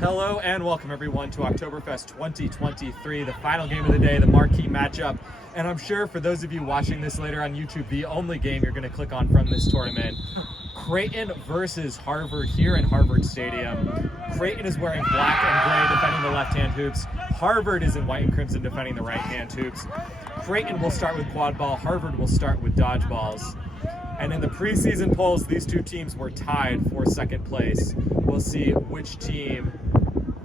Hello and welcome everyone to Oktoberfest 2023, the final game of the day, the marquee matchup. And I'm sure for those of you watching this later on YouTube, the only game you're going to click on from this tournament, Creighton versus Harvard here in Harvard Stadium. Creighton is wearing black and gray, defending the left-hand hoops. Harvard is in white and crimson, defending the right-hand hoops. Creighton will start with quad ball. Harvard will start with dodgeballs. And in the preseason polls, these two teams were tied for second place. We'll see which team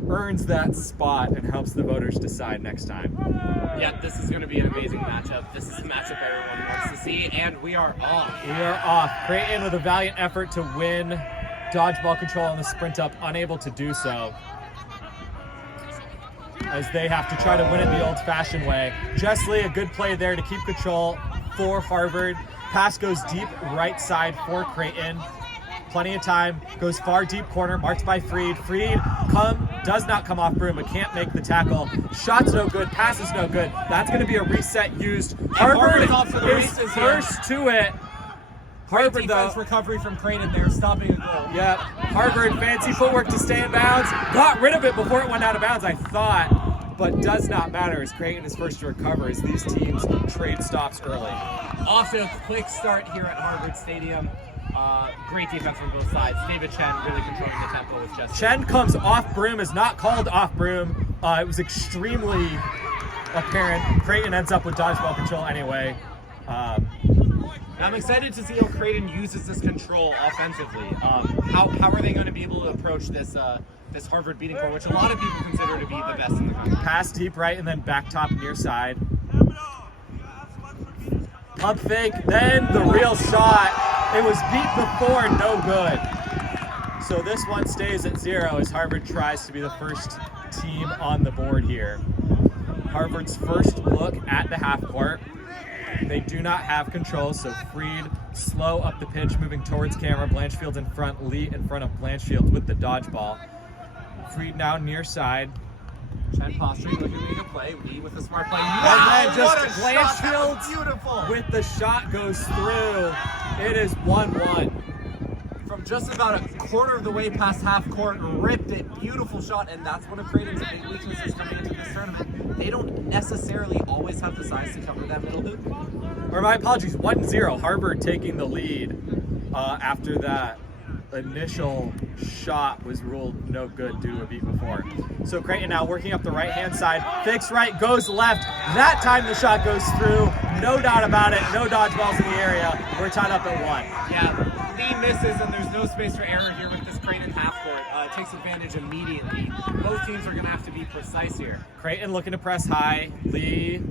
earns that spot and helps the voters decide next time. Yeah, this is going to be an amazing matchup. This is a matchup everyone wants to see, and we are off. We are off. Creighton with a valiant effort to win dodgeball control on the sprint up, unable to do so, as they have to try to win it the old-fashioned way. Jessley, a good play there to keep control for Harvard. Pass goes deep right side for Creighton. Plenty of time, goes far deep corner, marked by Freed. Freed does not come off broom, but can't make the tackle. Shot's no good, pass is no good. That's going to be a reset used. Harvard is first to it. Harvard, though, recovery from Kraton there, stopping a goal. Yeah, Harvard, fancy footwork to stay in bounds. Got rid of it before it went out of bounds, I thought, but does not matter as Creighton is first to recover as these teams trade stops early. Off to a quick start here at Harvard Stadium. Great defense from both sides. David Chen really controlling the tempo with Justin. Chen comes off broom, is not called off broom. It was extremely apparent. Creighton ends up with dodgeball control anyway. I'm excited to see how Creighton uses this control offensively. How are they going to be able to approach this this Harvard beating core, which a lot of people consider to be the best in the country? Pass deep right and then back top near side. Pump fake, then the real shot. It was beat before, no good. So this one stays at 0 as Harvard tries to be the first team on the board here. Harvard's first look at the half court. They do not have control, so Freed slow up the pitch, moving towards camera. Blanchfield's in front, Lee in front of Blanchfield with the dodgeball. Freed now near side. Chen posturing, looking to make a play. Lee with a smart play. Wow, and then just Blanchfield, beautiful with the shot goes through. It is 1-1. From just about a quarter of the way past half court, ripped it, beautiful shot, and that's one of Creighton's big weaknesses coming into this tournament. They don't necessarily always have the size to cover that middle hoop. Or my apologies, 1-0. Harvard taking the lead after that initial shot was ruled no good due to a beat before. So Creighton now working up the right-hand side, fakes right, goes left. That time the shot goes through, no doubt about it, no dodgeballs in the area. We're tied up at 1. Yeah, Lee misses and there's no space for error here with this Creighton half court. Takes advantage immediately. Both teams are going to have to be precise here. Creighton looking to press high. Lee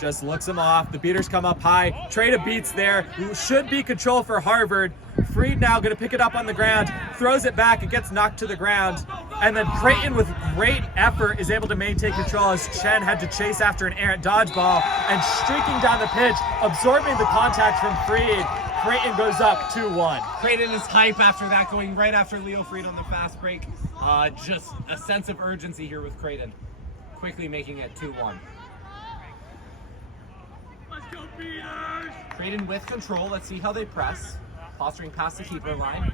just looks him off. The beaters come up high. Trade of beats there. Should be control for Harvard. Freed now going to pick it up on the ground. Throws it back. It gets knocked to the ground. And then Creighton with great effort is able to maintain control as Chen had to chase after an errant dodgeball and streaking down the pitch, absorbing the contact from Freed. Creighton goes up 2-1. Creighton is hype after that, going right after Leo Freed on the fast break. Just a sense of urgency here with Creighton. Quickly making it 2-1. Creighton with control. Let's see how they press. Posturing past the keeper line.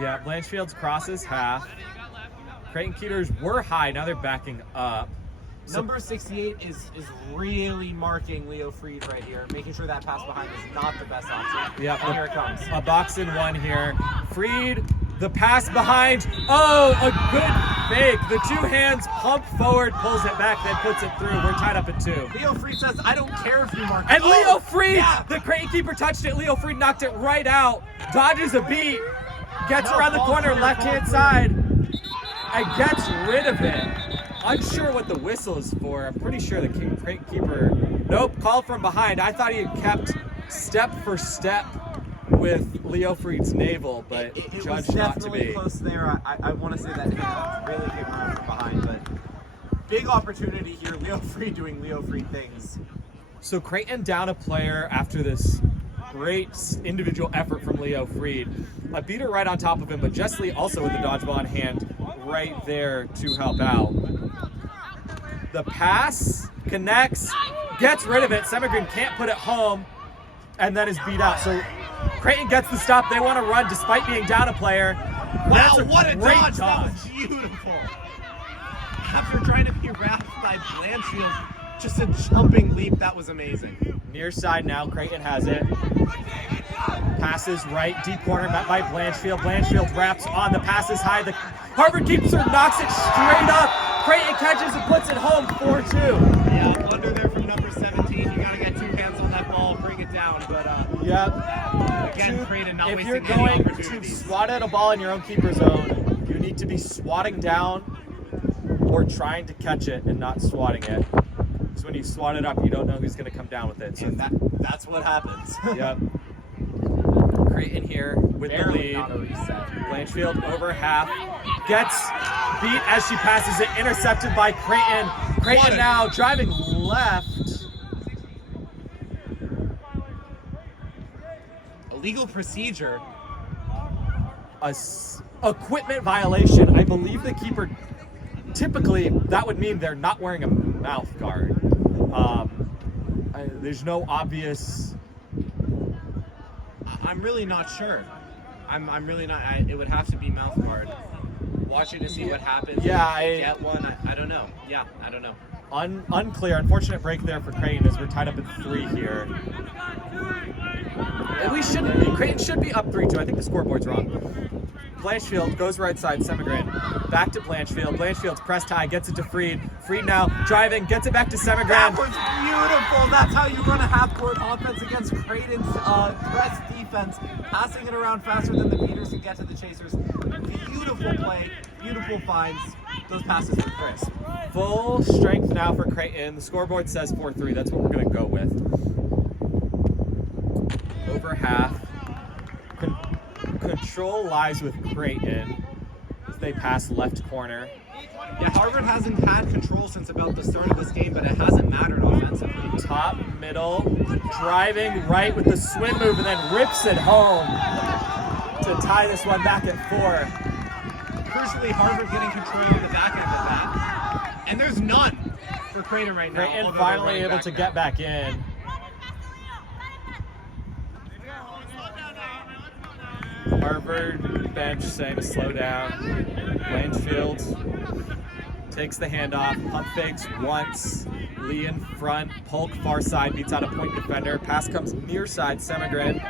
Yeah, Blanchfield's crosses half. Creighton Keeters were high, now they're backing up. Number 68 is really marking Leo Freed right here, making sure that pass behind is not the best option. Yeah, and here it comes. A box in one here. Freed, the pass behind. Oh, a good fake. The two hands pump forward, pulls it back, then puts it through. We're tied up at 2. Leo Freed says, I don't care if you mark it. And Leo Freed, the Creighton keeper touched it. Leo Freed knocked it right out. Dodges a beat, gets around the corner, left-hand side, and gets rid of it. Unsure what the whistle is for. I'm pretty sure the Creighton keeper, nope, called from behind. I thought he had kept step for step with Leo Freed's navel, but it judged was not to be. definitely close there. I want to say that hand really came from behind, but big opportunity here. Leo Freed doing Leo Freed things. So Creighton down a player after this great individual effort from Leo Freed. A beater right on top of him, but Jessley also with the dodgeball in hand right there to help out. The pass connects, gets rid of it. Semigrin can't put it home, and then is beat out. So Creighton gets the stop. They want to run despite being down a player. That's Wow, what a great dodge! That was beautiful. After trying to be wrapped by Blanchfield, just a jumping leap. That was amazing. Near side now, Creighton has it. Passes right, deep corner met by Blanchfield. Blanchfield wraps on the passes high. The Harvard keeper knocks it straight up. Creighton catches and puts it home 4-2. Yeah, blunder there from number 17. You gotta get 2 hands on that ball, bring it down. But again, Creighton not if wasting you're any going to opportunities. swat at a ball in your own keeper zone, you need to be swatting down or trying to catch it and not swatting it. Because when you swat it up, you don't know who's going to come down with it. So And that's what happens. Yep. Creighton here with the Barely lead. not a reset. Blanchfield over half. Gets beat as she passes it. Intercepted by Creighton. Creighton now driving left. Illegal procedure. Equipment violation. I believe the keeper, typically that would mean they're not wearing a mouth guard. There's no obvious. I'm really not sure. I'm really not. It would have to be mouth guard. Watching to see what happens. Yeah, if they get one. I don't know. Yeah, I don't know. Unclear. Unfortunate break there for Creighton as we're tied up at 3 here. And we shouldn't be. Creighton should be up 3-2. I think the scoreboard's wrong. Blanchfield goes right side, Semigran. Back to Blanchfield. Blanchfield's pressed high, gets it to Freed. Freed now driving, gets it back to Semigran. That was beautiful. That's how you run a half-court offense against Creighton's press defense. Passing it around faster than the beaters and get to the chasers. Beautiful play, beautiful finds. Those passes were crisp. Full strength now for Creighton. The scoreboard says 4-3. That's what we're going to go with. Over half. Control lies with Creighton as they pass left corner. Yeah, Harvard hasn't had control since about the start of this game, but it hasn't mattered offensively. Top, middle, driving right with the swim move and then rips it home to tie this one back at 4. Crucially, Harvard getting control of the back end of that. And there's none for Creighton right now. Creighton finally able to get back in. Harvard bench saying to slow down. Blanchfield takes the handoff, pump fakes once. Lee in front, Polk far side beats out a point defender. Pass comes near side, Semigran.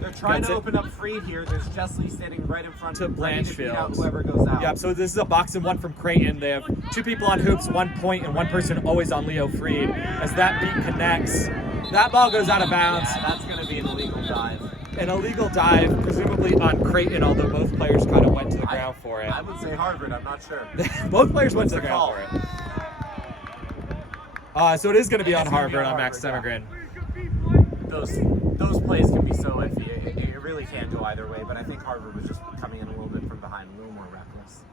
They're trying to open up Freed here. There's Chesley standing right in front to Blanchfield. Whoever goes out. Yep, so this is a box and 1 from Creighton. They have 2 people on hoops, 1 point, and 1 person always on Leo Freed. As that beat connects, that ball goes out of bounds. Yeah, that's going to be an illegal dive. An illegal dive, presumably on Creighton, although both players kind of went to the ground for it. I would say Harvard, I'm not sure. Both players went to the ground for it. So it is going to be on Harvard on Max Semigran. Those plays can be so iffy. It really can go either way, but I think Harvard was just coming in a little bit from behind, a little more reckless.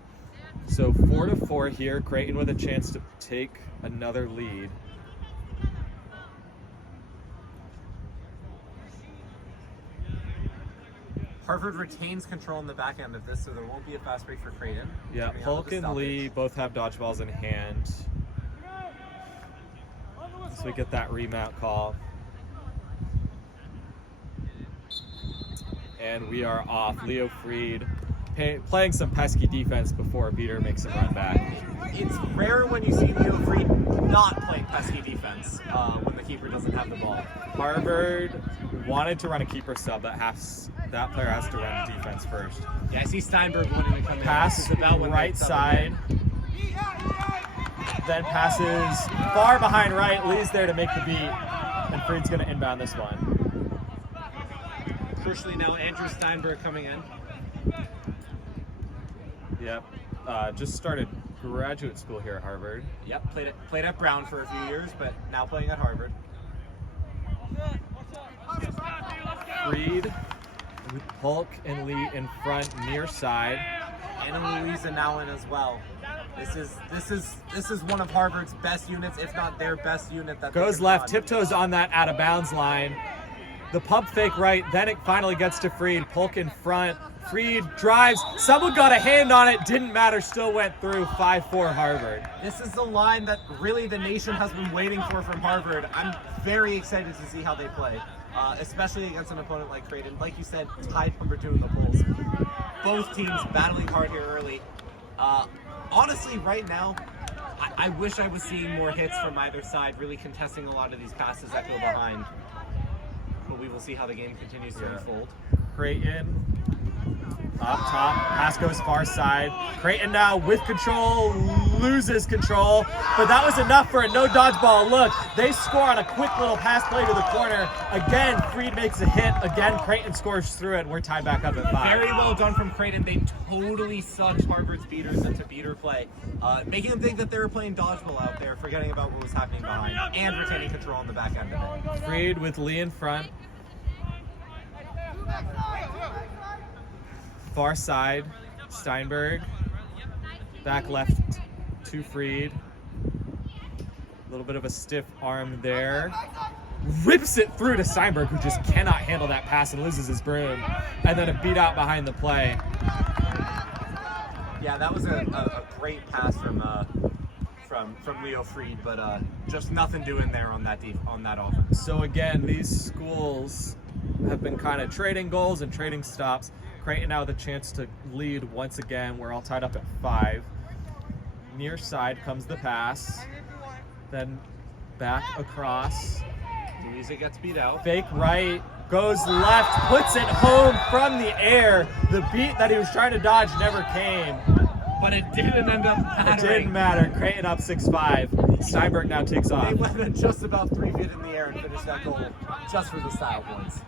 So 4-4 here, Creighton with a chance to take another lead. Harvard retains control in the back end of this, so there won't be a fast break for Creighton. Yeah, Polk and Lee both have dodgeballs in hand. So we get that remount call. And we are off. Leo Freed playing some pesky defense before a beater makes a run back. It's rare when you see Leo Freed not playing pesky defense when the keeper doesn't have the ball. Harvard wanted to run a keeper sub, but that player has to run defense first. Yeah, I see Steinberg wanting to come in. Pass right side. Then passes far behind right. Lee's there to make the beat. And Freed's going to inbound this one. Crucially now, Andrew Steinberg coming in. Yep. Just started graduate school here at Harvard. Yep, played at Brown for a few years, but now playing at Harvard. Freed with Polk and Lee in front, near side. And Louisa now in as well. This is one of Harvard's best units, if not their best unit. That Goes left, tiptoes on that out of bounds line. The pump fake right, then it finally gets to Freed. Polk in front. Freed drives. Someone got a hand on it. Didn't matter. Still went through. 5-4 Harvard. This is the line that really the nation has been waiting for from Harvard. I'm very excited to see how they play, especially against an opponent like Kraton. Like you said, tied number 2 in the polls. both teams battling hard here early. Honestly, right now, I wish I was seeing more hits from either side, really contesting a lot of these passes that go behind. But we will see how the game continues to unfold. Creighton up top, pass goes far side. Creighton now with control, loses control, but that was enough for a no dodgeball look. They score on a quick little pass play to the corner. Again, Freed makes a hit. Again, Creighton scores through it. We're tied back up at 5. Very well done from Creighton. They totally sucked Harvard's beaters into beater play, making them think that they were playing dodgeball out there, forgetting about what was happening behind, and retaining control on the back end of it. Freed with Lee in front. Far side, Steinberg. Back left to Freed. A little bit of a stiff arm there. Rips it through to Steinberg, who just cannot handle that pass and loses his broom. And then a beat out behind the play. Yeah, that was a great pass from Leo Freed, but just nothing doing there on that offense. So again, these schools have been kind of trading goals and trading stops. Creighton now with a chance to lead once again. We're all tied up at 5. Near side comes the pass. Then back across. Louisa gets beat out. Fake right, goes left, puts it home from the air. The beat that he was trying to dodge never came. But it didn't end up mattering. It didn't matter. Creighton up 6-5. Steinberg now takes off. They went at just about 3 feet in the air and finished that goal just for the style points.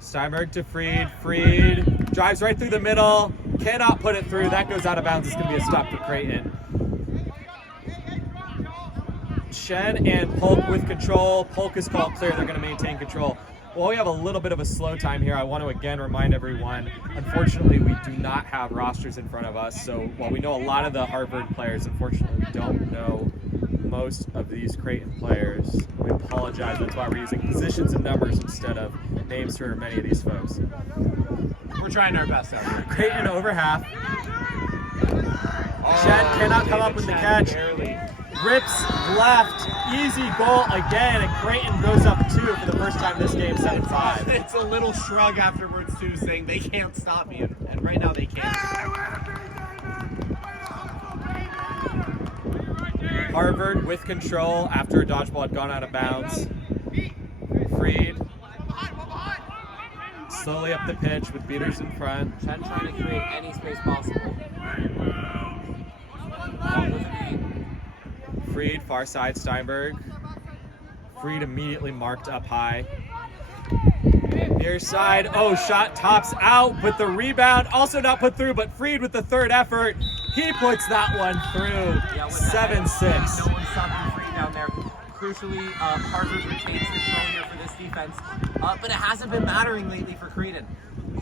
Steinberg to Freed. Freed drives right through the middle. Cannot put it through. That goes out of bounds. It's going to be a stop for Creighton. Chen and Polk with control. Polk is called clear. They're going to maintain control. Well, we have a little bit of a slow time here. I want to again remind everyone, unfortunately, we do not have rosters in front of us. So while we know a lot of the Harvard players, unfortunately, we don't know most of these Creighton players. We apologize. That's why we're using positions and numbers instead of names for many of these folks. We're trying our best out here. Creighton over half. Chen cannot come up with the catch. Barely. Rips left. Easy goal again. And Creighton goes up 2 for the first time this game, 7-5. It's a little shrug afterwards, too, saying they can't stop me. And right now they can't. Harvard with control after a dodgeball had gone out of bounds. Freed. Slowly up the pitch with beaters in front. Chen trying to create any space possible. Freed, far side, Steinberg. Freed immediately marked up high. Near side, oh, shot tops out, but the rebound also not put through, but Freed with the third effort. He puts that one through. 7-6. No one stopping Freed down there. Crucially, Harvard retains control here for this defense, but it hasn't been mattering lately for Creighton.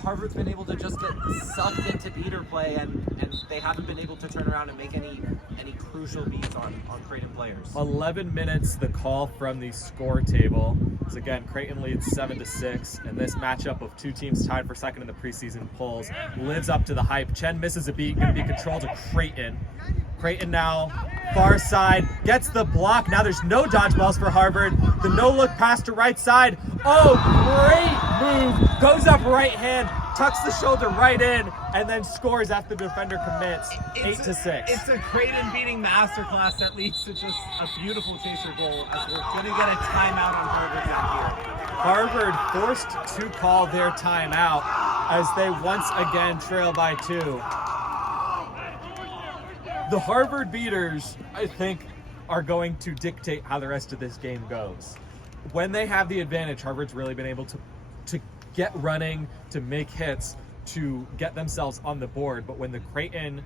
Harvard's been able to just get sucked into beater play, and they haven't been able to turn around and make any crucial beats on Creighton players. 11 minutes, the call from the score table. So again, Creighton leads 7-6, and this matchup of 2 teams tied for second in the preseason polls lives up to the hype. Chen misses a beat, going to be controlled to Creighton. Creighton now, far side, gets the block. Now there's no dodgeballs for Harvard. The no-look pass to right side. Oh, great move. Goes up right hand, tucks the shoulder right in, and then scores after the defender commits. 8-6. It's a Creighton beating masterclass that leads to just a beautiful chaser goal, as we're going to get a timeout on Harvard's out here. Harvard forced to call their timeout as they once again trail by 2. The Harvard beaters, I think, are going to dictate how the rest of this game goes. When they have the advantage, Harvard's really been able to get running, to make hits, to get themselves on the board. But when the Creighton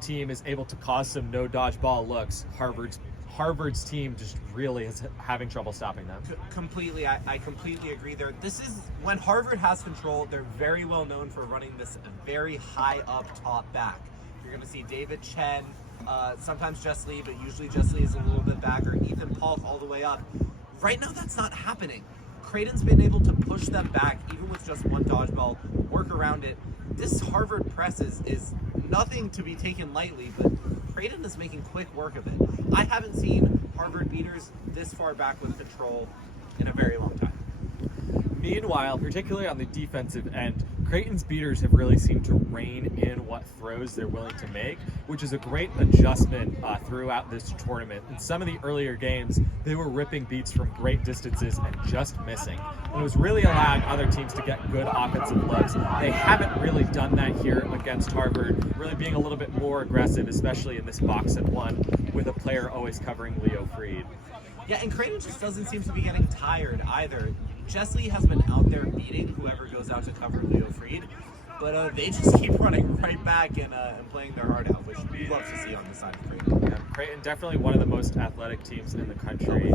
team is able to cause some no dodgeball looks, Harvard's team just really is having trouble stopping them. Completely, I completely agree there. This is, when Harvard has control, they're very well known for running this very high up top back. You're going to see David Chen, sometimes Jess Lee, but usually Jess Lee is a little bit back, or Ethan Polk all the way up. Right now, that's not happening. Creighton's been able to push them back, even with just one dodgeball, work around it. This Harvard press is nothing to be taken lightly, but Creighton is making quick work of it. I haven't seen Harvard beaters this far back with control in a very long time. Meanwhile, particularly on the defensive end, Creighton's beaters have really seemed to rein in what throws they're willing to make, which is a great adjustment throughout this tournament. In some of the earlier games, they were ripping beats from great distances and just missing. And it was really allowing other teams to get good offensive looks. They haven't really done that here against Harvard, really being a little bit more aggressive, especially in this box and one, with a player always covering Leo Freed. Yeah, and Creighton just doesn't seem to be getting tired either. Chesley has been out there beating whoever goes out to cover Leo Freed, but they just keep running right back and playing their heart out, which we love to see on the side of Creighton. Yeah, Creighton definitely one of the most athletic teams in the country.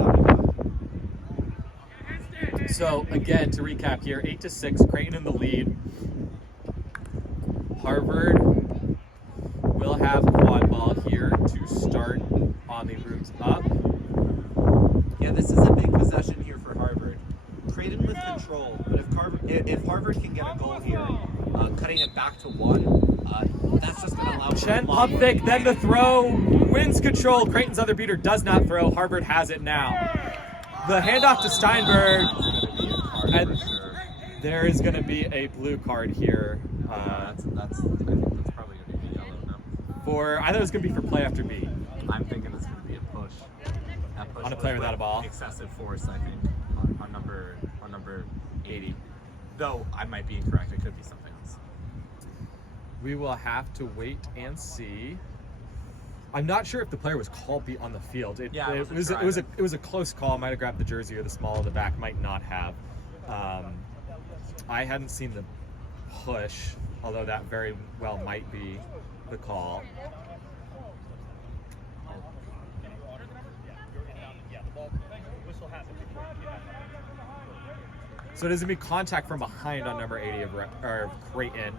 So again, to recap here, 8-6, Creighton in the lead. Harvard will have quad ball here to start on the rooms up. Yeah, this is a big possession here for Harvard. Creighton with control, but if Harvard can get a goal here, cutting it back to 1, that's just going to allow Chen pump fake, then the throw, wins control. Creighton's other beater does not throw. Harvard has it now. The handoff to Steinberg, and there is going to be a blue card here. I think that's probably going to be yellow now. I thought it was going to be for play after B. I'm thinking it's going to be a push. On a player without a ball. Excessive force, I think, on number 80. Though I might be incorrect, it could be something else. We will have to wait and see. I'm not sure if the player was called on the field. It was a close call. Might have grabbed the jersey or the small of the back. Might not have. I hadn't seen the push, although that very well might be the call. So it is going to be contact from behind on number 80 of Creighton.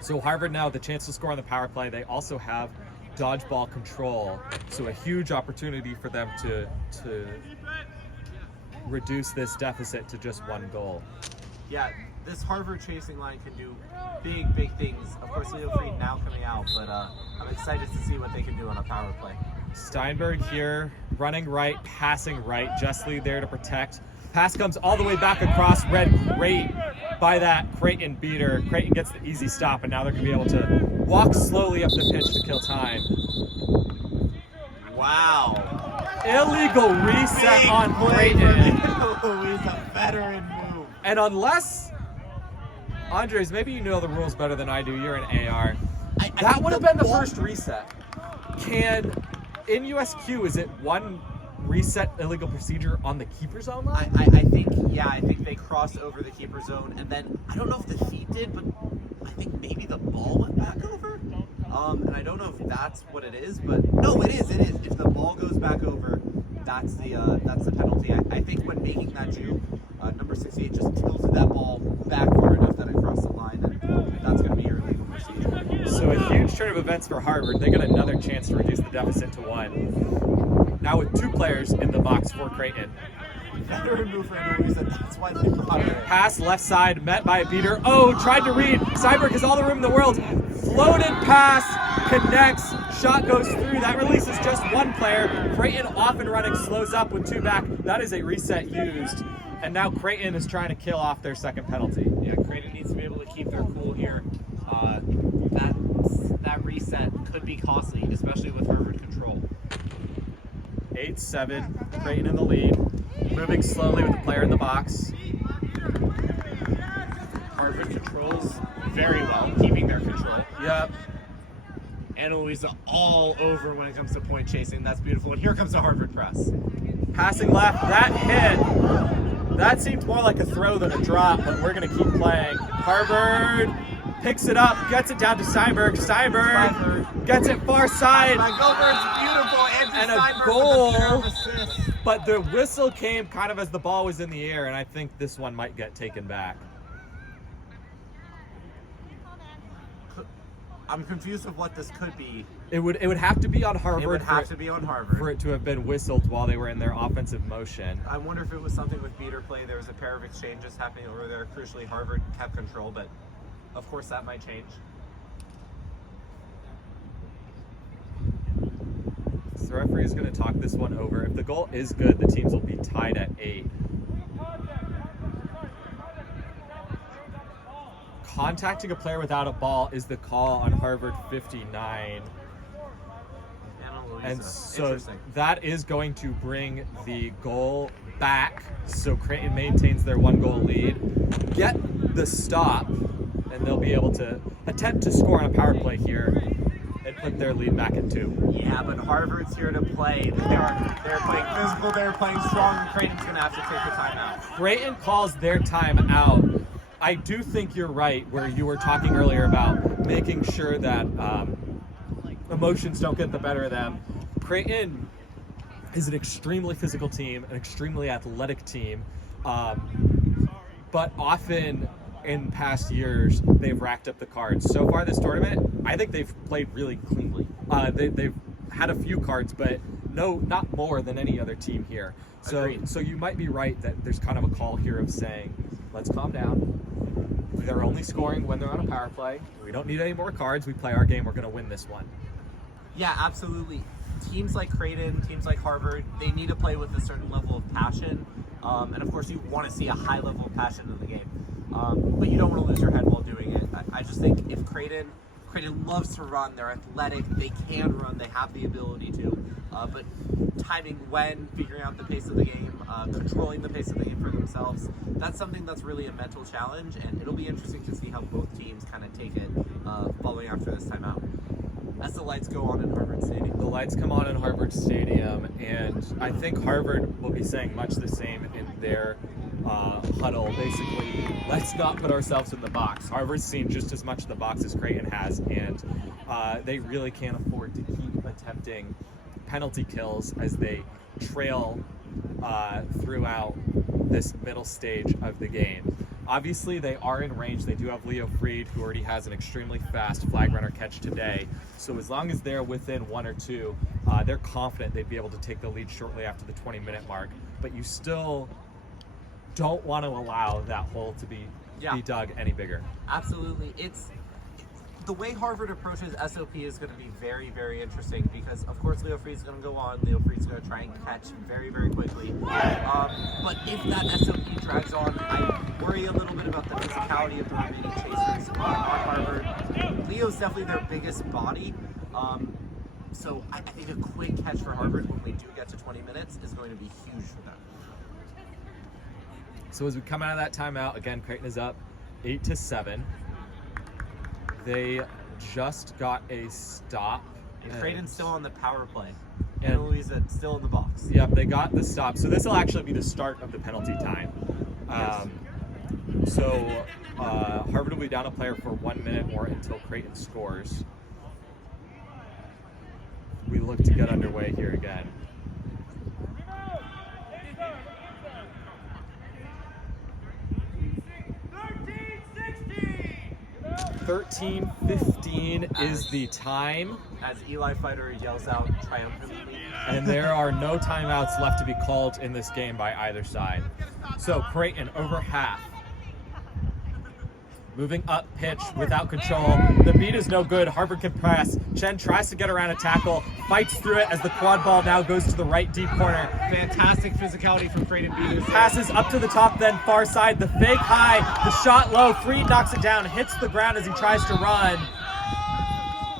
So Harvard now the chance to score on the power play. They also have dodgeball control, so a huge opportunity for them to reduce this deficit to just 1 goal. Yeah, this Harvard chasing line can do big things. Of course, Leo Freed now coming out, but I'm excited to see what they can do on a power play. Steinberg here, running right, passing right. Justly there to protect. Pass comes all the way back across, read great by that Creighton beater. Creighton gets the easy stop, and now they're going to be able to walk slowly up the pitch to kill time. Wow. Illegal reset on Creighton. He's a veteran move. And unless, Andres, maybe you know the rules better than I do. You're an AR. That would have been the first reset. In USQ, is it 1 reset illegal procedure on the keeper zone line? I think they crossed over the keeper zone, and then I don't know if the feet did, but I think maybe the ball went back over. And I don't know if that's what it is, but no, it is. If the ball goes back over, that's the penalty. I think when making that juke, number 68 just tilted that ball back far enough that it crossed the line, and that's going to be your illegal procedure. So a huge turn of events for Harvard. They got another chance to reduce the deficit to 1. Now with 2 players in the box for Creighton. Veteran move for any reason. That's why they brought it in. Pass left side, met by a beater. Oh, tried to read. Steinberg has all the room in the world. Floated pass, connects, shot goes through. That releases just 1 player. Creighton off and running, slows up with 2 back. That is a reset used. And now Creighton is trying to kill off their second penalty. Yeah, Creighton needs to be able to keep their cool here. That reset could be costly, especially with Harvard control. 8-7, Creighton in the lead. Moving slowly with the player in the box. Harvard controls very well, keeping their control. Yep. Ana Luisa all over when it comes to point chasing. That's beautiful. And here comes the Harvard press. Passing left, that hit. That seemed more like a throw than a drop, but we're going to keep playing. Harvard picks it up, gets it down to Steinberg. Steinberg gets it far side. It's beautiful. And a goal. But the whistle came kind of as the ball was in the air, and I think this one might get taken back. I'm confused of what this could be. It would have to be on Harvard. It would have to be on Harvard. For it to have been whistled while they were in their offensive motion. I wonder if it was something with beater play. There was a pair of exchanges happening over there. Crucially, Harvard kept control, but of course that might change. So the referee is going to talk this one over. If the goal is good, the teams will be tied at 8. contacting a player without a ball is the call on Harvard 59. And so that is going to bring the goal back. So Creighton maintains their 1-goal lead. Get the stop, and they'll be able to attempt to score on a power play here and put their lead back at 2. Yeah, but Harvard's here to play. They're playing physical, they're playing strong, and Creighton's going to have to take the timeout. Creighton calls their timeout. I do think you're right where you were talking earlier about making sure that emotions don't get the better of them. Creighton is an extremely physical team, an extremely athletic team, but often in past years they've racked up the cards. So far this tournament, I think they've played really cleanly. They've had a few cards, but not more than any other team here. So you might be right that there's kind of a call here of saying, let's calm down. They're only scoring when they're on a power play. We don't need any more cards. We play our game. We're going to win this one. Yeah, absolutely. Teams like Creighton, teams like Harvard, they need to play with a certain level of passion. And of course, you want to see a high level of passion in the game. But you don't want to lose your head while doing it. I just think if Creighton loves to run, they're athletic, they can run, they have the ability to. But timing when, figuring out the pace of the game, controlling the pace of the game for themselves, that's something that's really a mental challenge, and it'll be interesting to see how both teams kind of take it following after this timeout. As the lights go on in Harvard Stadium. The lights come on in Harvard Stadium, and I think Harvard will be saying much the same in their huddle. Basically, let's not put ourselves in the box. Harvard's seen just as much of the box as Creighton has, and they really can't afford to keep attempting penalty kills as they trail throughout this middle stage of the game. Obviously, they are in range. They do have Leo Freed, who already has an extremely fast flag runner catch today. So as long as they're within 1 or 2, they're confident they'd be able to take the lead shortly after the 20-minute mark. But you still don't want to allow that hole to be dug any bigger. Absolutely. The way Harvard approaches SOP is going to be very, very interesting because, of course, Leo Freed's going to go on. Leo Freed's going to try and catch very, very quickly. But if that SOP drags on, I worry a little bit about the physicality of the remaining chasers on Harvard. Leo's definitely their biggest body. So I think a quick catch for Harvard when we do get to 20 minutes is going to be huge for them. So as we come out of that timeout, again, Creighton is up 8-7. They just got a stop. And Creighton's still on the power play. And And Louisa still in the box. Yep, they got the stop. So this will actually be the start of the penalty time. So Harvard will be down a player for 1 minute more until Creighton scores. We look to get underway here again. 13:15 is the time. As Eli Fighter yells out triumphantly. And there are no timeouts left to be called in this game by either side. So Creighton over half. Moving up pitch without control. The beat is no good. Harvard can press. Chen tries to get around a tackle, fights through it as the quad ball now goes to the right deep corner. Fantastic physicality from Creighton beaters. Passes up to the top, then far side. The fake high, the shot low. Freed knocks it down, hits the ground as he tries to run.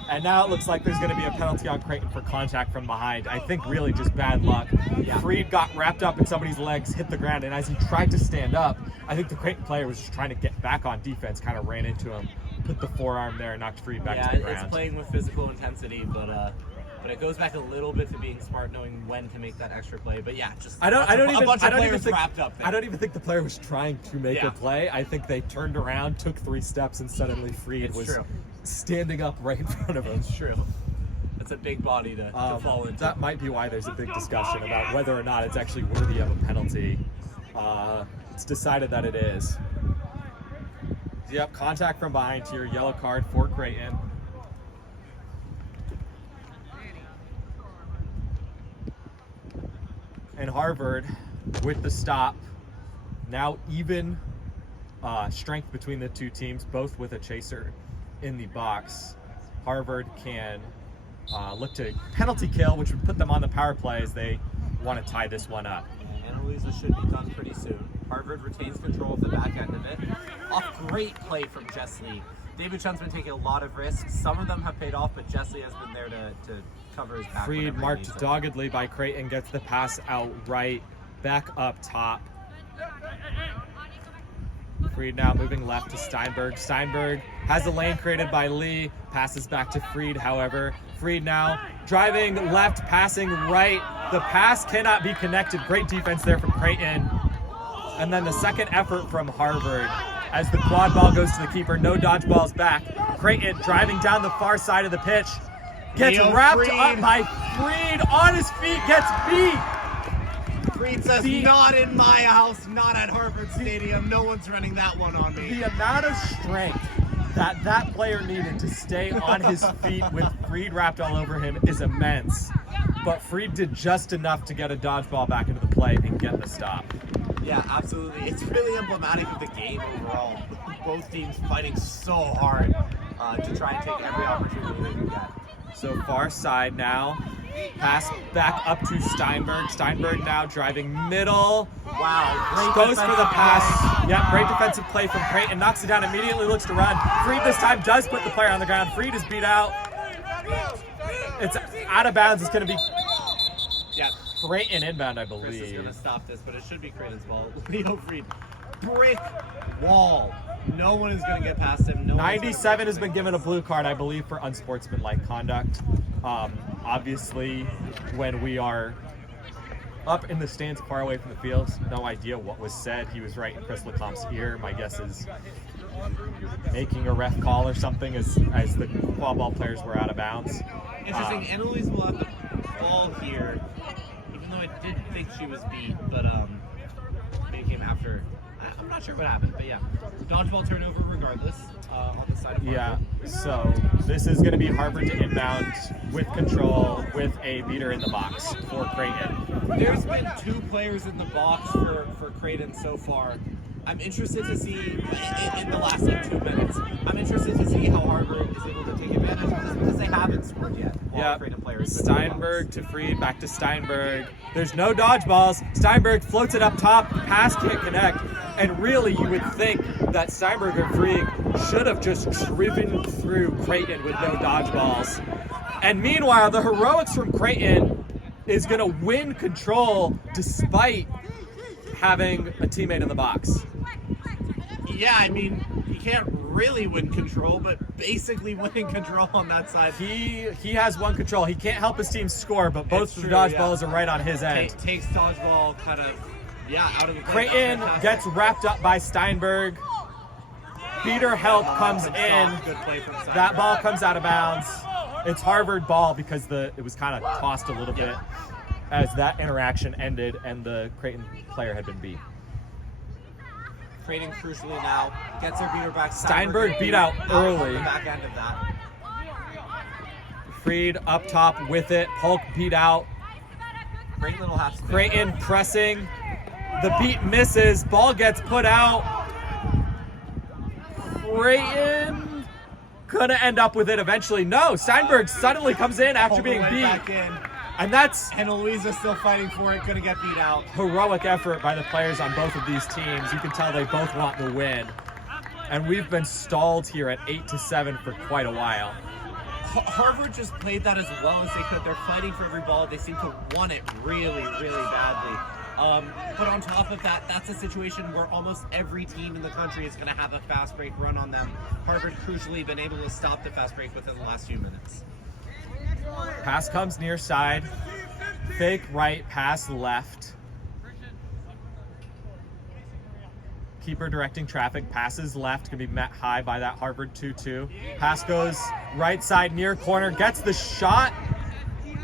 And now it looks like there's going to be a penalty on Creighton for contact from behind. I think really just bad luck. Yeah. Freed got wrapped up in somebody's legs, hit the ground, and as he tried to stand up, I think the Creighton player was just trying to get back on defense, kind of ran into him, put the forearm there, and knocked Freed back to the ground. Yeah, it's playing with physical intensity, but it goes back a little bit to being smart, knowing when to make that extra play. But yeah, just a bunch of players wrapped up there. I don't even think the player was trying to make a play. I think they turned around, took 3 steps, and suddenly Freed was standing up right in front of him. It's true. It's a big body to fall into. That might be why there's a big discussion about whether or not it's actually worthy of a penalty. It's decided that it is. Yep, contact from behind here, yellow card for Creighton. And Harvard with the stop. Now even strength between the two teams, both with a chaser in the box. Harvard can look to penalty kill, which would put them on the power play as they want to tie this one up. Analysis should be done pretty soon. Harvard retains control of the back end of it. Off great play from Jess Lee. David Chun's been taking a lot of risks. Some of them have paid off, but Jess Lee has been there to cover his back. Freed marked doggedly by Creighton, gets the pass out right, back up top. Freed now moving left to Steinberg. Steinberg has a lane created by Lee, passes back to Freed, however. Freed now driving left, passing right. The pass cannot be connected. Great defense there from Creighton. And then the second effort from Harvard as the quad ball goes to the keeper. No dodgeballs back. Creighton driving down the far side of the pitch. Gets wrapped up by Freed on his feet, gets beat. Freed says, not in my house, not at Harvard Stadium. No one's running that one on me. The amount of strength that player needed to stay on his feet with Freed wrapped all over him is immense. But Freed did just enough to get a dodgeball back into the play and get the stop. Yeah, absolutely. It's really emblematic of the game overall. Both teams fighting so hard to try and take every opportunity they can get. So far side now. Pass back up to Steinberg. Steinberg now driving middle. Wow. Goes for the pass. Yeah, great defensive play from Creighton. Knocks it down immediately, looks to run. Freed this time does put the player on the ground. Freed is beat out. It's out of bounds. It's going to be Creighton inbound, I believe. Chris is going to stop this, but it should be Creighton's ball. Leo Freed. Brick wall. No one is going to get past him. 97 has been given a blue card, I believe, for unsportsmanlike conduct. Obviously, when we are up in the stands far away from the field, no idea what was said. He was right in Chris Lecomte's ear. My guess is making a ref call or something as the quad ball players were out of bounds. Interesting. Annalise will have the ball here, even though I did think she was beat, but it came after. I'm not sure what happened, but yeah. Dodgeball turnover regardless on the side of Harvard. Yeah, so this is going to be Harvard to inbound with control with a beater in the box for Creighton. There's been 2 players in the box for Creighton so far. I'm interested to see, in the last 2 minutes, I'm interested to see how Harvard is able to take advantage of this because they haven't scored yet. Yeah, Steinberg to Freed, back to Steinberg. There's no dodgeballs. Steinberg floats it up top. The pass can't connect. And really, you would think that Steinberg and Freed should have just driven through Creighton with no dodgeballs. And meanwhile, the heroics from Creighton is going to win control despite having a teammate in the box. Yeah, I mean, he can't really win control, but basically winning control on that side. He has one control. He can't help his team score, but both of the dodgeballs are right on his end. Takes dodgeball kind of, out of the play. Creighton gets wrapped up by Steinberg. Beater help comes in. Good play from Steinberg. That ball comes out of bounds. It's Harvard ball because it was kind of tossed a little bit as that interaction ended and the Creighton player had been beat. Creighton crucially now gets their beater back. Steinberg beat out early. The back end of that. Freed up top with it. Polk beat out. Great little half spin. Creighton pressing. The beat misses. Ball gets put out. Creighton gonna end up with it eventually. No, Steinberg suddenly comes in after being beat. Back in. And that's And Louisa's still fighting for it, gonna get beat out. heroic effort by the players on both of these teams. You can tell they both want the win. And we've been stalled here at 8-7 for quite a while. Harvard just played that as well as they could. They're fighting for every ball. They seem to want it really, really badly. But on top of that, that's a situation where almost every team in the country is going to have a fast break run on them. Harvard crucially been able to stop the fast break within the last few minutes. Pass comes near side. Fake right, pass left. Keeper directing traffic, passes left, can be met high by that Harvard 2-2. Pass goes right side near corner, gets the shot.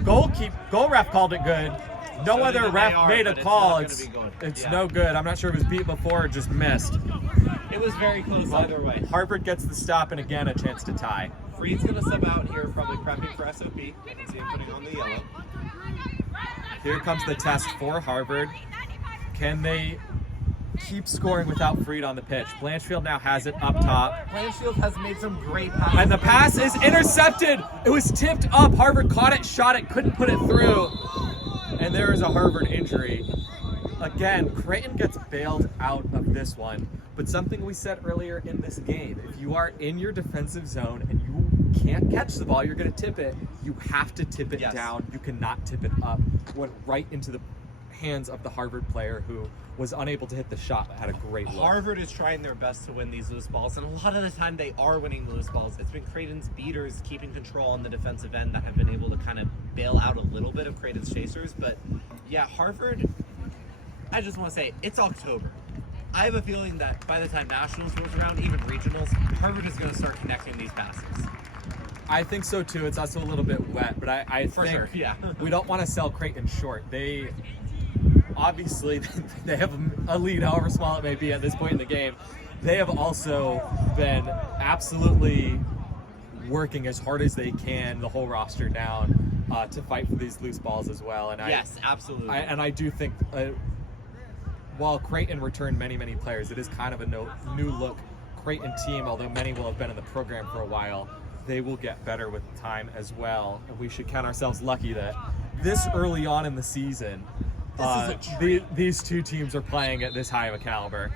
Goal ref called it good. No other ref made a call. It's no good. I'm not sure if it was beat before or just missed. It was very close either way. Harvard gets the stop and again a chance to tie. Freed's going to sub out here, probably prepping for SOP. You can see him putting on the yellow. Here comes the test for Harvard. Can they keep scoring without Freed on the pitch? Blanchfield now has it up top. Blanchfield has made some great passes. And the pass is intercepted. It was tipped up. Harvard caught it, shot it, couldn't put it through. And there is a Harvard injury. again, Creighton gets bailed out of this one, but something we said earlier in this game, if you are in your defensive zone and you can't catch the ball, you're going to tip it, you have to tip it down. You cannot tip it up. Went right into the hands of the Harvard player who was unable to hit the shot but had a great look. Harvard is trying their best to win these loose balls, and a lot of the time they are winning the loose balls. It's been Creighton's beaters keeping control on the defensive end that have been able to kind of bail out a little bit of Creighton's chasers. But yeah, Harvard, I just want to say, it's October. I have a feeling that by the time Nationals rolls around, even regionals, Harvard is going to start connecting these passes. I think so too. It's also a little bit wet, but I For think sure, yeah. we don't want to sell Creighton short. They obviously they have a lead, however small it may be at this point in the game. They have also been absolutely working as hard as they can, the whole roster down, to fight for these loose balls as well. And yes, absolutely. I do think while Creighton returned many players, it is kind of a new look Creighton team, although many will have been in the program for a while. They will get better with time as well, and we should count ourselves lucky that this early on in the season, these two teams are playing at this high of a caliber.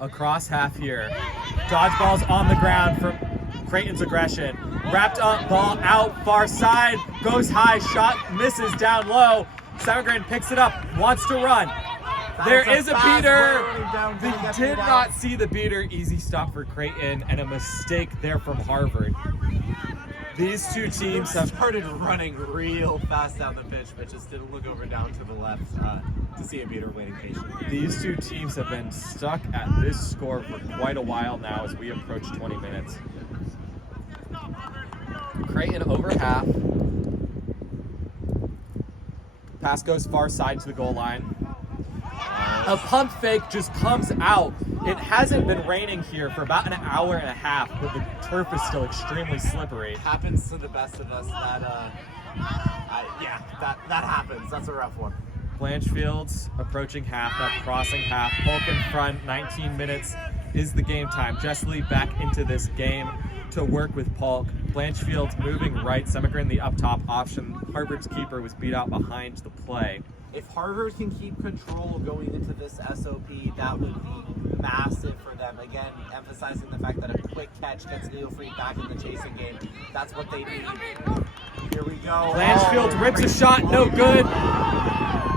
Across half here, dodgeball's on the ground for Creighton's aggression. Wrapped up, ball out, far side, goes high, shot misses down low. Summergren picks it up, wants to run. There is a beater. They did not see the beater. Easy stop for Creighton and a mistake there from Harvard. These two teams have started running real fast down the pitch, but just didn't look over down to the left to see a beater waiting patiently. These two teams have been stuck at this score for quite a while now as we approach 20 minutes. Creighton over half. Pass goes far side to the goal line. A pump fake just comes out. It hasn't been raining here for about an hour and a half, but the turf is still extremely slippery. It happens to the best of us. That happens. That's a rough one. Blanchfield's approaching half, not crossing half. Polk in front, 19 minutes is the game time. Jessley back into this game to work with Polk. Blanchfield's moving right, Summergren the up top option. Harvard's keeper was beat out behind the play. If Harvard can keep control going into this SOP, that would be massive for them. Again, emphasizing the fact that a quick catch gets Neofried back in the chasing game. That's what they need. Here we go. Blanchfield rips a shot, no good.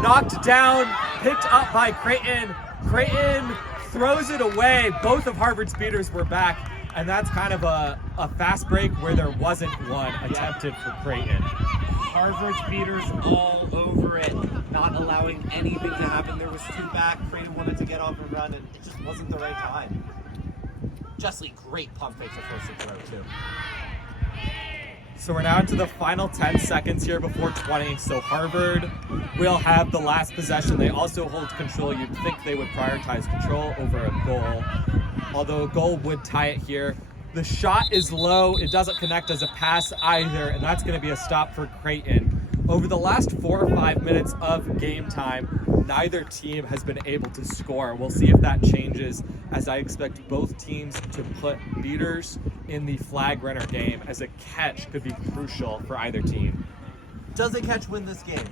Knocked down, picked up by Creighton. Creighton throws it away. Both of Harvard's beaters were back, and that's kind of a fast break where there wasn't one attempted for Creighton. Harvard's beaters all over it, not allowing anything to happen. There was two back. Creighton wanted to get off and run, and it just wasn't the right time. Justly great pump fake to force it through, too. So we're now into the final 10 seconds here before 20. So Harvard will have the last possession. They also hold control. You'd think they would prioritize control over a goal, although a goal would tie it here. The shot is low. It doesn't connect as a pass either, and that's going to be a stop for Creighton. Over the last 4 or 5 minutes of game time, neither team has been able to score. We'll see if that changes, as I expect both teams to put beaters in the flag runner game, as a catch could be crucial for either team. Does a catch win this game?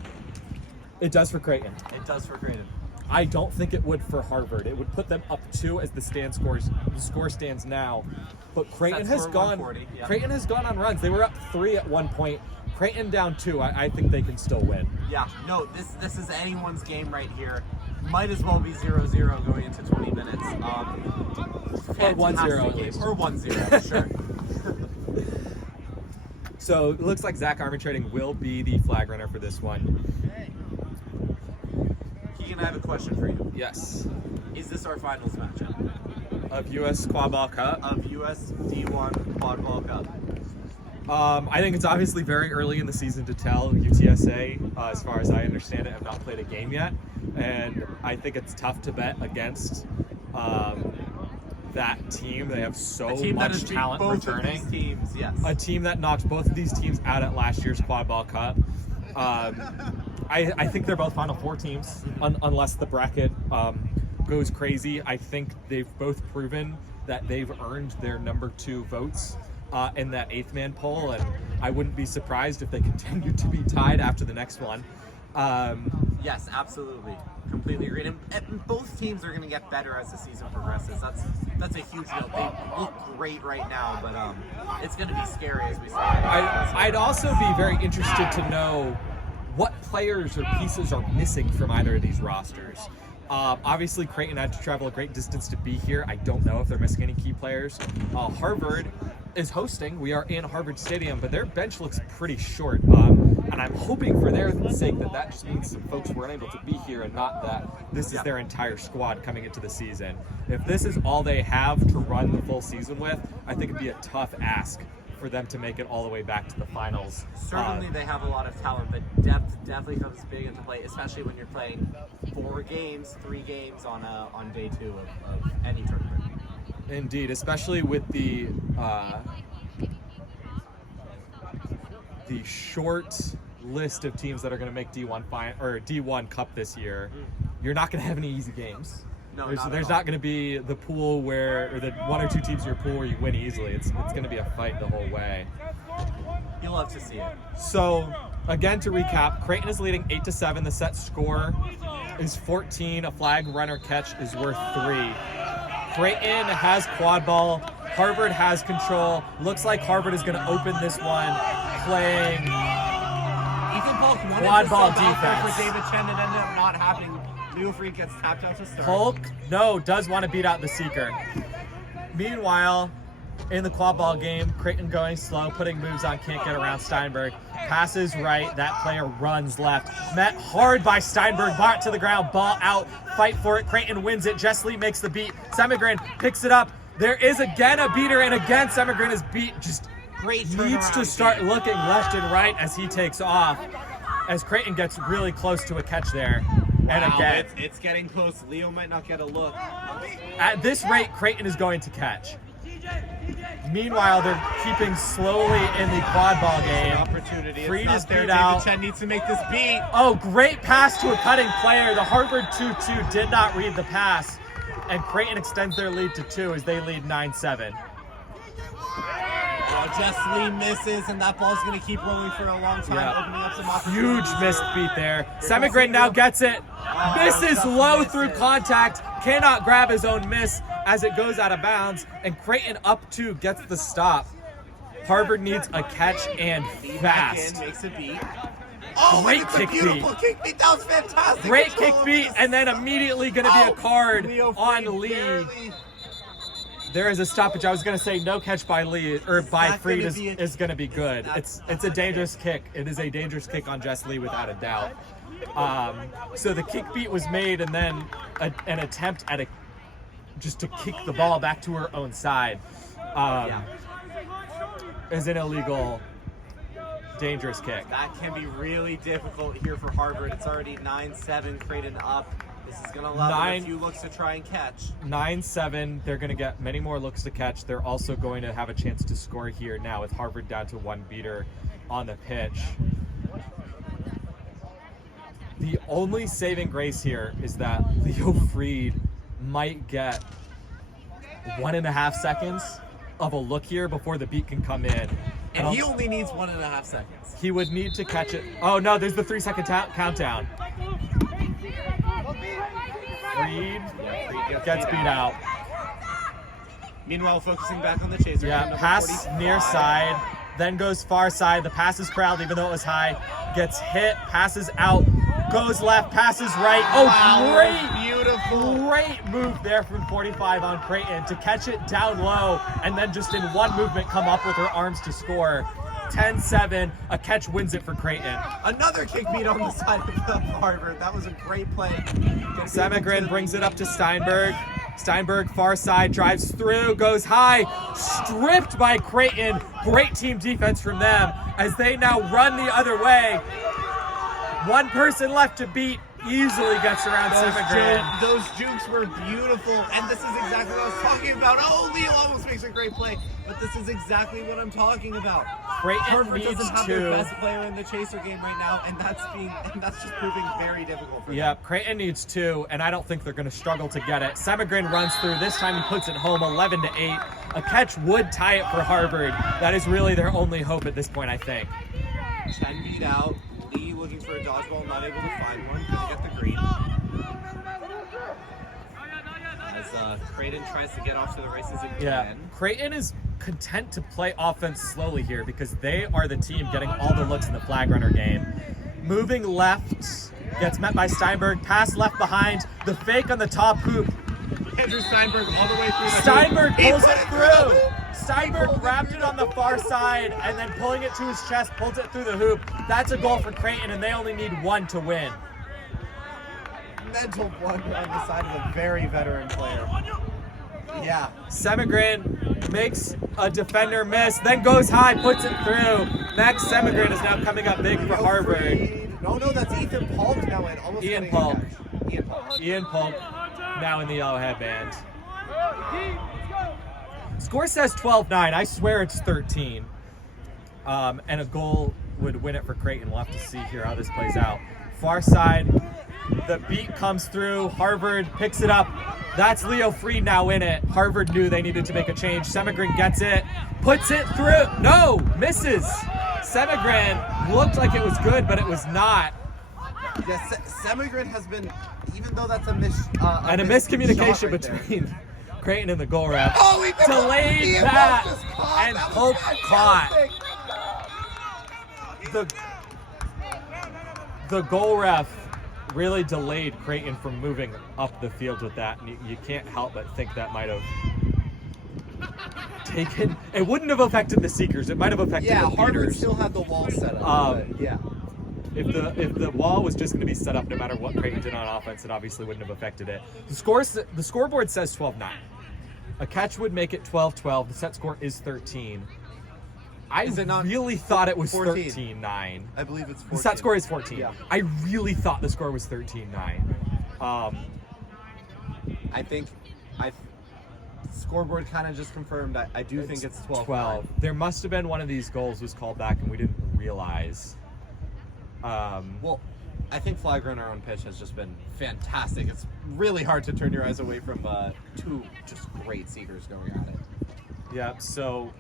It does for Creighton. It does for Creighton. I don't think it would for Harvard. It would put them up 2 as the score stands now. But Creighton has gone. Yeah. Creighton has gone on runs. They were up 3 at one point. Creighton down 2. I think they can still win. Yeah. No. This is anyone's game right here. Might as well be 0-0 going into 20 minutes. Or 1-0 at least. Or 1-0. Sure. So it looks like Zach Armatrading will be the flag runner for this one. Keegan, I have a question for you. Yes. Is this our finals matchup? Of U.S. Quad Ball Cup? Of U.S. D1 Quad Ball Cup. I think it's obviously very early in the season to tell. UTSA, as far as I understand it, have not played a game yet. And I think it's tough to bet against that team. They have so much talent returning. Of these teams, yes. A team that knocked both of these teams out at last year's Quad Ball Cup. I think they're both Final Four teams, unless the bracket goes crazy. I think they've both proven that they've earned their number 2 votes in that 8th man poll, and I wouldn't be surprised if they continue to be tied after the next one. Yes, absolutely. Completely agreed. And both teams are going to get better as the season progresses. That's a huge note. They look great right now, but it's going to be scary as we say. I'd also be very interested to know what players or pieces are missing from either of these rosters. Obviously, Creighton had to travel a great distance to be here. I don't know if they're missing any key players. Harvard is hosting. We are in Harvard Stadium, but their bench looks pretty short. And I'm hoping for their sake that just means some folks weren't able to be here and not that this is their entire squad coming into the season. If this is all they have to run the full season with, I think it'd be a tough ask for them to make it all the way back to the finals. Certainly they have a lot of talent, but depth definitely comes big into play, especially when you're playing 3 games on day 2 of any tournament. Indeed, especially with the short list of teams that are going to make D1 Cup this year. You're not going to have any easy games. No, there's not going to be the pool or the 1 or 2 teams in your pool where you win easily. It's going to be a fight the whole way. You'll love to see it. So, again, to recap, Creighton is leading 8-7. The set score is 14. A flag runner catch is worth 3. Creighton has quad ball. Harvard has control. Looks like Harvard is going to open this one playing Ethan Polk wanted quad to ball sub out there defense. for David Chen. It ended up not happening. Leo Freed gets tapped out to start. Polk, does want to beat out the seeker. Meanwhile, in the quad ball game, Creighton going slow, putting moves on, can't get around Steinberg. Passes right, that player runs left. Met hard by Steinberg, brought to the ground, ball out, fight for it. Creighton wins it. Jess Lee makes the beat. Semigran picks it up. There is again a beater, and again Semigran is beat. Just Great needs to turnaround start looking left and right as he takes off. As Creighton gets really close to a catch there. And Wow, again, it's getting close. Leo might not get a look. at this rate, Creighton is going to catch. Meanwhile, they're keeping slowly in the quad ball game. Opportunity. Freed It's is not there. beat David out. Chen needs to make this beat. Oh, great pass to a cutting player. The Harvard 2-2 did not read the pass. And Creighton extends their lead to 2 as they lead 9-7. Well, Jess Lee misses, and that ball's going to keep rolling for a long time, opening up some opportunities. Huge missed beat there. Semigran now gets it. Misses just low missed through it. contact. Cannot grab his own miss as it goes out of bounds. And Creighton up 2 gets the stop. Harvard needs a catch and Feed back fast. in, makes a beat. Great it's a kick beautiful beat. kick beat. That was fantastic. Great control kick of beat, this. and then immediately going to be a card Leo on Freed Lee. barely- There is a stoppage. I was going to say no catch by Lee or by not Freed gonna be is going to be good. That's It's a dangerous kick. It is a dangerous kick on Jess Lee without a doubt. So the kick beat was made, and then an attempt at just to kick the ball back to her own side is an illegal, dangerous kick. That can be really difficult here for Harvard. It's already 9-7, Creighton up. This is going to allow them a few looks to try and catch. 9-7. They're going to get many more looks to catch. They're also going to have a chance to score here now with Harvard down to 1 beater on the pitch. The only saving grace here is that Leo Freed might get 1.5 seconds of a look here before the beat can come in. And he only needs 1.5 seconds. He would need to catch it. Oh no, there's the 3-second countdown. Freed gets beat out. Meanwhile, focusing back on the chaser. Yeah, number pass 45. near side, then goes far side. The pass is corralled even though it was high. Gets hit, passes out, goes left, passes right. Oh, Wow, beautiful. great move there from 45 on Creighton to catch it down low and then just in one movement come up with her arms to score. 10-7, a catch wins it for Creighton. Another kick beat on the side of Harvard. That was a great play. Semigran brings it up to Steinberg. Steinberg, far side, drives through, goes high, stripped by Creighton. Great team defense from them as they now run the other way. One person left to beat, easily gets around Semigran. Those jukes were beautiful, and this is exactly what I was talking about. Oh, Leo almost makes a great play, but this is exactly what I'm talking about. Creighton Harvard needs doesn't have their to. best player in the chaser game right now, and that's just proving very difficult for them. Yep, Creighton needs 2, and I don't think they're going to struggle to get it. Semigran runs through. This time he puts it home, 11-8. A catch would tie it for Harvard. That is really their only hope at this point, I think. Chen beat out. Lee looking for a dodgeball, not able to find one. Gonna get the green. As Creighton tries to get off to the races again. Creighton is content to play offense slowly here because they are the team getting all the looks in the flag runner game. Moving left, gets met by Steinberg, pass left behind, the fake on the top hoop. Andrew Steinberg all the way through. Steinberg pulls it through. Steinberg grabbed it on the far side and then pulling it to his chest, pulled it through the hoop. That's a goal for Creighton, and they only need one to win. Mental blunder on the side of a very veteran player. Yeah. Semigran makes a defender miss, then goes high, puts it through. Max Semigran is now coming up big for Harvard. No, that's Ethan Polk now in. Almost Ian getting a Polk. catch. Ian Polk now in the yellow headband. Score says 12-9. I swear it's 13. And a goal would win it for Creighton. We'll have to see here how this plays out. Far side, the beat comes through. Harvard picks it up. That's Leo Freed now in it. Harvard knew they needed to make a change. Semigran gets it, puts it through. No, misses. Semigran looked like it was good, but it was not. Yes, Semigran has been, even though that's a miscommunication right there. between Creighton and the goal ref. Oh, Delayed that, and Polk caught. The goal ref really delayed Creighton from moving up the field with that, and you can't help but think that might have taken. It wouldn't have affected the Seekers. It might have affected the Harvard beaters. still had the wall set up. But yeah. If the wall was just going to be set up no matter what Creighton did on offense, it obviously wouldn't have affected it. The scoreboard says 12-9. A catch would make it 12-12. The set score is 13. I really thought it was 13-9. I believe it's 14. The set score is 14. Yeah. I really thought the score was 13-9. I think scoreboard kind of just confirmed. I do think it's 12. There must have been one of these goals was called back and we didn't realize. Well, I think flag runner on pitch has just been fantastic. It's really hard to turn your eyes away from two just great Seekers going at it. Yeah, so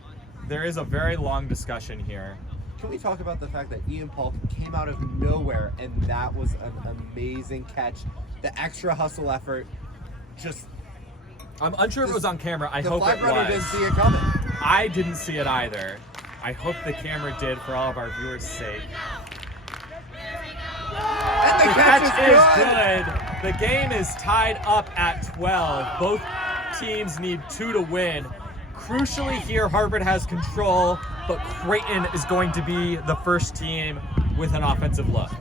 there is a very long discussion here. Can we talk about the fact that Ian Polk came out of nowhere and that was an amazing catch? The extra hustle effort, just... I'm unsure if it was on camera. I hope flag it runner was. didn't see it coming. I didn't see it either. I hope the camera did for all of our viewers' sake. And the catch is good. The game is tied up at 12. Both teams need 2 to win. Crucially here, Harvard has control, but Creighton is going to be the first team with an offensive look.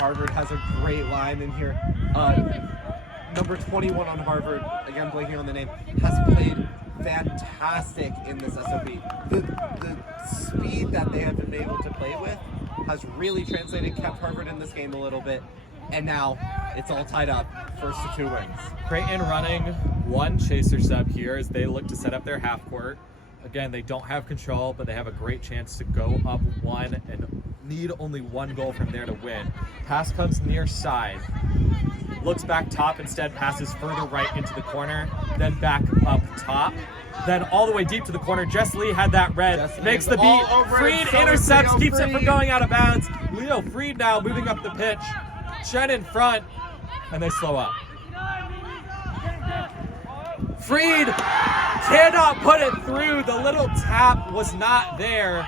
Harvard has a great line in here. Number 21 on Harvard, again blanking on the name, has played fantastic in this SOP. The speed that they have been able to play with has really translated, kept Harvard in this game a little bit, and now it's all tied up. First to 2 wins. Creighton running one chaser sub here as they look to set up their half court. Again, they don't have control, but they have a great chance to go up 1 and need only 1 goal from there to win. Pass comes near side. Looks back top instead, passes further right into the corner, then back up top. Then all the way deep to the corner. Jess Lee had that red, makes the beat. Freed intercepts, keeps it from going out of bounds. Leo Freed now moving up the pitch. Chen in front, and they slow up. Freed cannot put it through. The little tap was not there.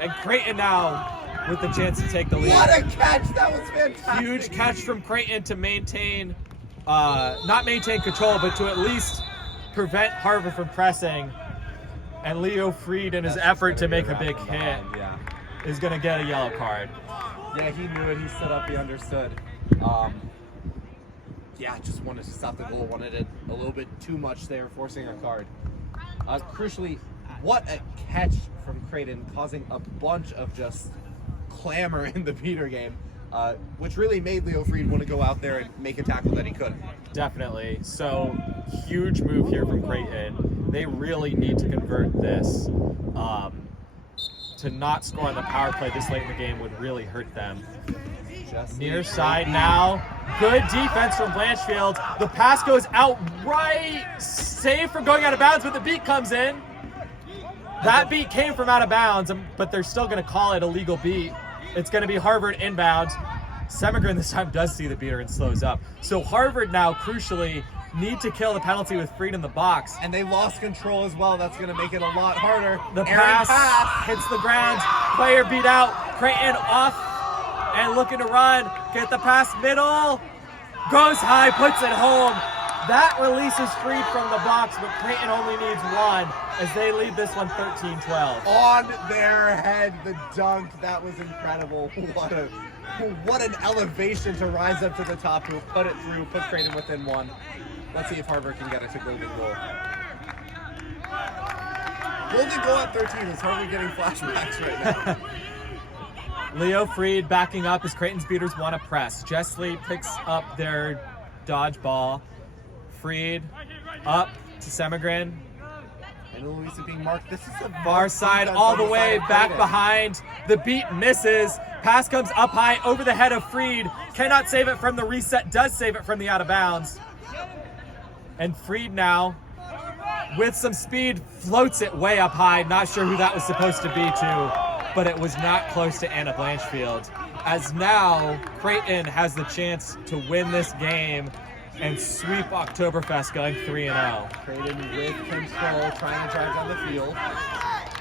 And Creighton now with the chance to take the lead. What a catch! That was fantastic. Huge catch from Creighton to maintain, not maintain control, but to at least prevent Harvard from pressing. And Leo Freed, in his effort to make a big hit, is going to get a yellow card. Yeah, he knew it. He stood up. He understood. Yeah, just wanted to stop the goal. Wanted it a little bit too much there, forcing a card. Crucially, what a catch from Creighton, causing a bunch of just clamor in the Peter game, which really made Leo Freed want to go out there and make a tackle that he couldn't. Definitely. So, huge move here from Creighton. They really need to convert this. To not score on the power play this late in the game would really hurt them. Near side now. Good defense from Blanchfield. The pass goes out right. Save from going out of bounds, but the beat comes in. That beat came from out of bounds, but they're still going to call it a legal beat. It's going to be Harvard inbound. Semigren this time does see the beater and slows up. So Harvard now, crucially, need to kill the penalty with Freed in the box. And they lost control as well. That's going to make it a lot harder. The Aaron pass hits the ground. Player beat out. Creighton off and looking to run. Get the pass middle. Goes high, puts it home. That releases Freed from the box, but Creighton only needs one as they lead this one 13-12. On their head, the dunk. That was incredible. What an elevation to rise up to the top to put it through, put Creighton within one. Let's see if Harvard can get it to golden goal. Golden goal at 13 is Harvard getting flashbacks right now. Leo Freed backing up as Creighton's beaters want to press. Jessley picks up their dodgeball. Freed up to Semigren. And Luisa being marked. This is a Far side all the way back behind. The beat misses. Pass comes up high over the head of Freed. Cannot save it from the reset. Does save it from the out of bounds. And Freed now, with some speed, floats it way up high. Not sure who that was supposed to be to, but it was not close to Anna Blanchfield. As now, Creighton has the chance to win this game and sweep Oktoberfest going 3-0. Creighton with control, trying to drive down the field.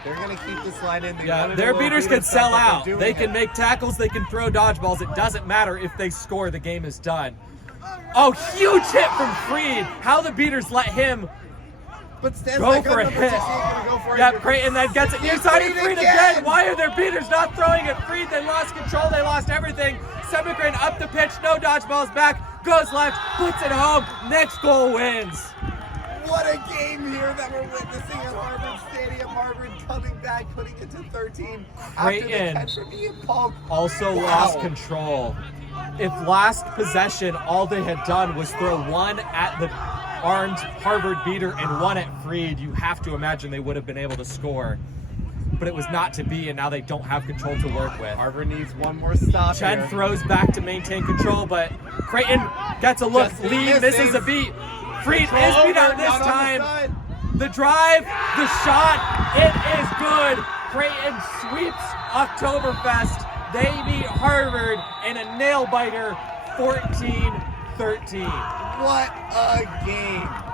They're going to keep this line in. Their beaters can sell out. They can make tackles, they can throw dodgeballs. It doesn't matter if they score, the game is done. Oh, huge hit from Freed. How the beaters let him go for a hit. Yep, Creighton then gets it. Near side of Freed again. Why are their beaters not throwing it? Freed, they lost control. They lost everything. Semigren up the pitch. No dodgeballs back. Goes left. Puts it home. Next goal wins. What a game here that we're witnessing at Harvard Stadium. Harvard coming back, putting it to 13. Creighton After the catch from Ian Polk. also lost control. If last possession, all they had done was throw one at the armed Harvard beater and one at Freed, you have to imagine they would have been able to score. But it was not to be, and now they don't have control to work with. Harvard needs one more stop. Chen here. throws back to maintain control, but Creighton gets a look. Just Lee misses a beat. Freed is beat out this time. The drive, the shot, it is good. Creighton sweeps Oktoberfest. They beat Harvard in a nail-biter 14-13. What a game.